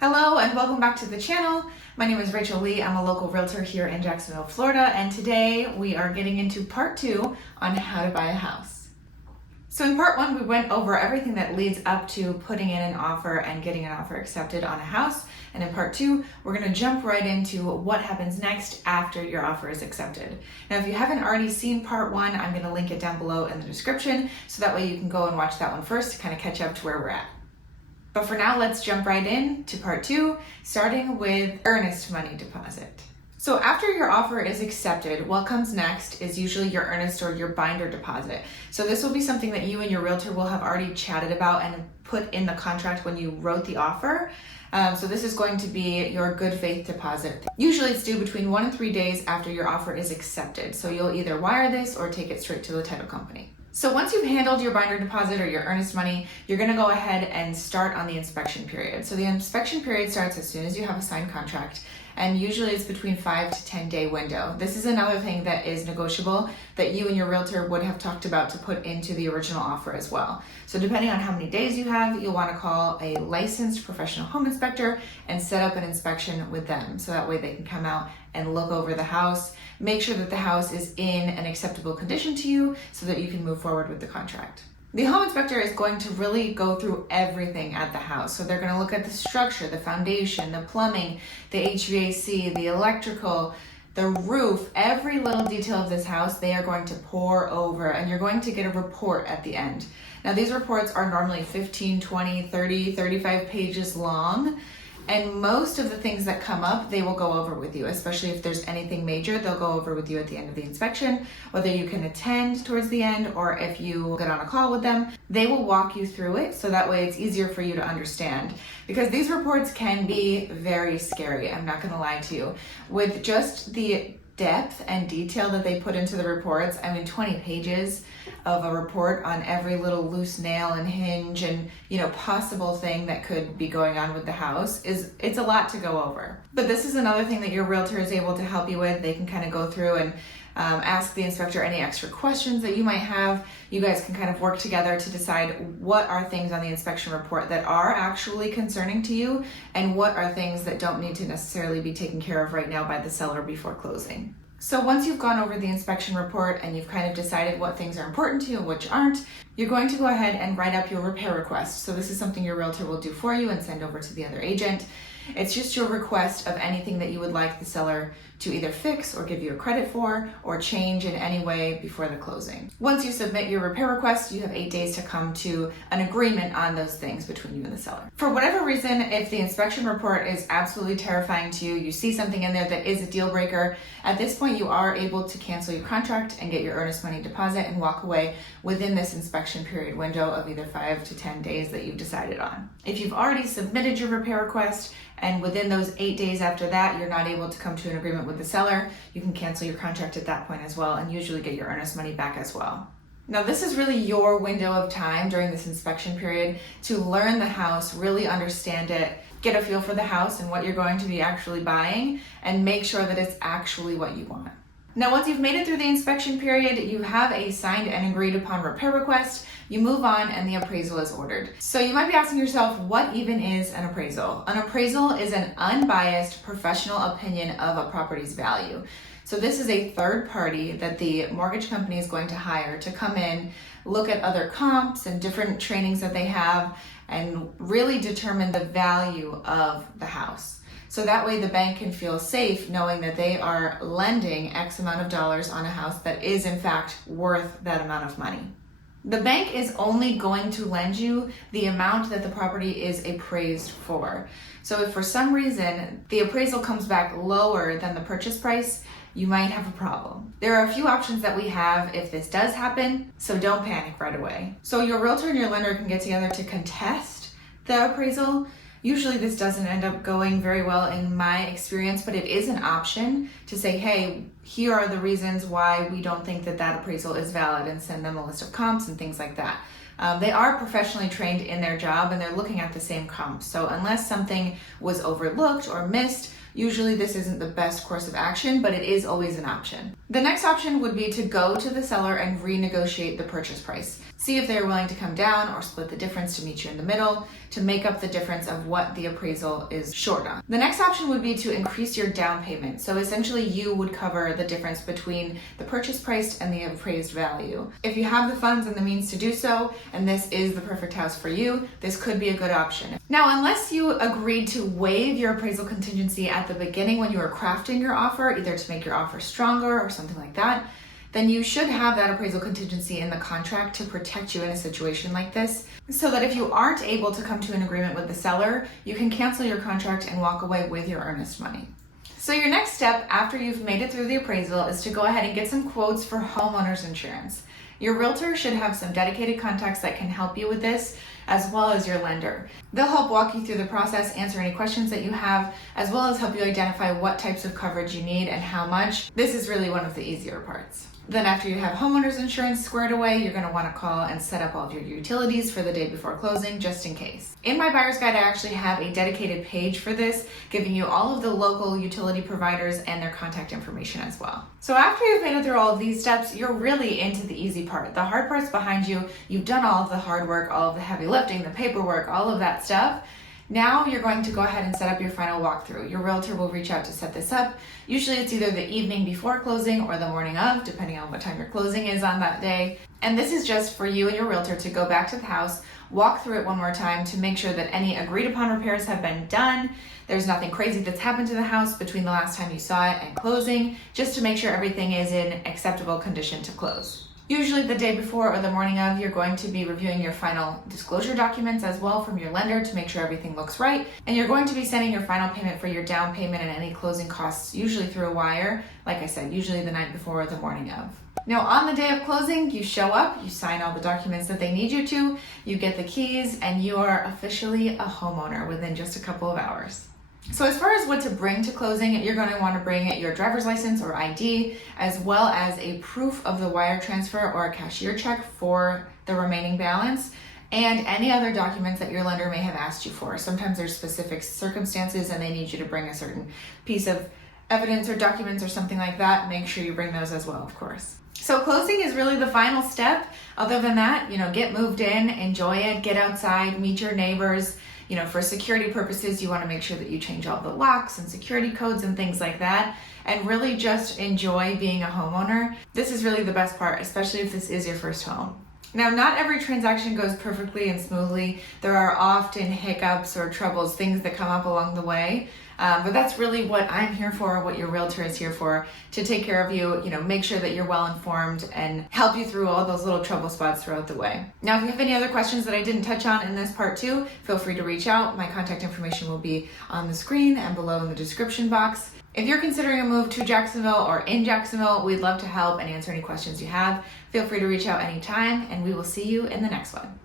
Hello and welcome back to the channel. My name is Rachael Lee. I'm a local realtor here in Jacksonville, Florida, and today we are getting into part 2 on how to buy a house. So in part 1, we went over everything that leads up to putting in an offer and getting an offer accepted on a house. And in part 2, we're going to jump right into what happens next after your offer is accepted. Now, if you haven't already seen part 1, I'm going to link it down below in the description, so that way you can go and watch that one first to kind of catch up to where we're at. But for now, let's jump right in to part 2, starting with earnest money deposit. So after your offer is accepted, what comes next is usually your earnest or your binder deposit. So this will be something that you and your realtor will have already chatted about and put in the contract when you wrote the offer. So this is going to be your good faith deposit. Usually it's due between 1 and 3 days after your offer is accepted. So you'll either wire this or take it straight to the title company. So once you've handled your binder deposit or your earnest money, you're going to go ahead and start on the inspection period. So the inspection period starts as soon as you have a signed contract, and usually it's between 5 to 10 day window. This is another thing that is negotiable that you and your realtor would have talked about to put into the original offer as well. So depending on how many days you have, you'll want to call a licensed professional home inspector and set up an inspection with them. So that way they can come out and look over the house, make sure that the house is in an acceptable condition to you so that you can move forward with the contract. The home inspector is going to really go through everything at the house. So they're going to look at the structure, the foundation, the plumbing, the HVAC, the electrical, the roof, every little detail of this house they are going to pour over, and you're going to get a report at the end. Now these reports are normally 15, 20, 30, 35 pages long. And most of the things that come up, they will go over with you, especially if there's anything major, they'll go over with you at the end of the inspection, whether you can attend towards the end or if you get on a call with them, they will walk you through it so that way it's easier for you to understand. Because these reports can be very scary, I'm not gonna lie to you. With just the depth and detail that they put into the reports, 20 pages of a report on every little loose nail and hinge and possible thing that could be going on with the house it's a lot to go over. But this is another thing that your realtor is able to help you with. They can kind of go through and ask the inspector any extra questions that you might have. You guys can kind of work together to decide what are things on the inspection report that are actually concerning to you and what are things that don't need to necessarily be taken care of right now by the seller before closing. So once you've gone over the inspection report and you've kind of decided what things are important to you and which aren't, you're going to go ahead and write up your repair request. So this is something your realtor will do for you and send over to the other agent. It's just your request of anything that you would like the seller to either fix or give you a credit for or change in any way before the closing. Once you submit your repair request, you have 8 days to come to an agreement on those things between you and the seller. For whatever reason, if the inspection report is absolutely terrifying to you, you see something in there that is a deal breaker, at this point you are able to cancel your contract and get your earnest money deposit and walk away within this inspection period window of either 5 to 10 days that you've decided on. If you've already submitted your repair request and within those 8 days after that, you're not able to come to an agreement with the seller, you can cancel your contract at that point as well and usually get your earnest money back as well. Now this is really your window of time during this inspection period to learn the house, really understand it, get a feel for the house and what you're going to be actually buying, and make sure that it's actually what you want. Now once you've made it through the inspection period, you have a signed and agreed upon repair request, you move on and the appraisal is ordered. So you might be asking yourself, what even is an appraisal? An appraisal is an unbiased professional opinion of a property's value. So this is a third party that the mortgage company is going to hire to come in, look at other comps and different trainings that they have, and really determine the value of the house. So that way the bank can feel safe knowing that they are lending X amount of dollars on a house that is in fact worth that amount of money. The bank is only going to lend you the amount that the property is appraised for. So if for some reason the appraisal comes back lower than the purchase price, you might have a problem. There are a few options that we have if this does happen, so don't panic right away. So your realtor and your lender can get together to contest the appraisal. Usually this doesn't end up going very well in my experience, but it is an option to say, hey, here are the reasons why we don't think that that appraisal is valid, and send them a list of comps and things like that. They are professionally trained in their job and they're looking at the same comps. So unless something was overlooked or missed, Usually this isn't the best course of action, but it is always an option. The next option would be to go to the seller and renegotiate the purchase price. See if they're willing to come down or split the difference to meet you in the middle to make up the difference of what the appraisal is short on. The next option would be to increase your down payment. So essentially you would cover the difference between the purchase price and the appraised value. If you have the funds and the means to do so, and this is the perfect house for you, this could be a good option. Now, unless you agreed to waive your appraisal contingency at the beginning when you were crafting your offer, either to make your offer stronger or something like that, then you should have that appraisal contingency in the contract to protect you in a situation like this, so that if you aren't able to come to an agreement with the seller, you can cancel your contract and walk away with your earnest money. So your next step after you've made it through the appraisal is to go ahead and get some quotes for homeowners insurance. Your realtor should have some dedicated contacts that can help you with this, as well as your lender. They'll help walk you through the process, answer any questions that you have, as well as help you identify what types of coverage you need and how much. This is really one of the easier parts. Then after you have homeowners insurance squared away, you're going to want to call and set up all of your utilities for the day before closing, just in case. In my buyer's guide, I actually have a dedicated page for this, giving you all of the local utility providers and their contact information as well. So after you've made it through all of these steps, you're really into the easy part. The hard part's behind you. You've done all of the hard work, all of the heavy lifting, the paperwork, all of that stuff. Now you're going to go ahead and set up your final walkthrough. Your realtor will reach out to set this up. Usually it's either the evening before closing or the morning of, depending on what time your closing is on that day. And this is just for you and your realtor to go back to the house, walk through it one more time to make sure that any agreed upon repairs have been done. There's nothing crazy that's happened to the house between the last time you saw it and closing, just to make sure everything is in acceptable condition to close. Usually the day before or the morning of, you're going to be reviewing your final disclosure documents as well from your lender to make sure everything looks right. And you're going to be sending your final payment for your down payment and any closing costs, usually through a wire. Like I said, usually the night before or the morning of. Now on the day of closing, you show up, you sign all the documents that they need you to, you get the keys, and you are officially a homeowner within just a couple of hours. So as far as what to bring to closing, you're going to want to bring your driver's license or ID, as well as a proof of the wire transfer or a cashier check for the remaining balance, and any other documents that your lender may have asked you for. Sometimes there's specific circumstances and they need you to bring a certain piece of evidence or documents or something like that. Make sure you bring those as well, of course. So closing is really the final step. Other than that, get moved in, enjoy it, get outside, meet your neighbors. For security purposes, you want to make sure that you change all the locks and security codes and things like that, and really just enjoy being a homeowner. This is really the best part, especially if this is your first home. Now, not every transaction goes perfectly and smoothly. There are often hiccups or troubles, things that come up along the way. But that's really what I'm here for, what your realtor is here for, to take care of you, make sure that you're well informed and help you through all those little trouble spots throughout the way. Now, if you have any other questions that I didn't touch on in this part 2, feel free to reach out. My contact information will be on the screen and below in the description box. If you're considering a move to Jacksonville or in Jacksonville, we'd love to help and answer any questions you have. Feel free to reach out anytime, and we will see you in the next one.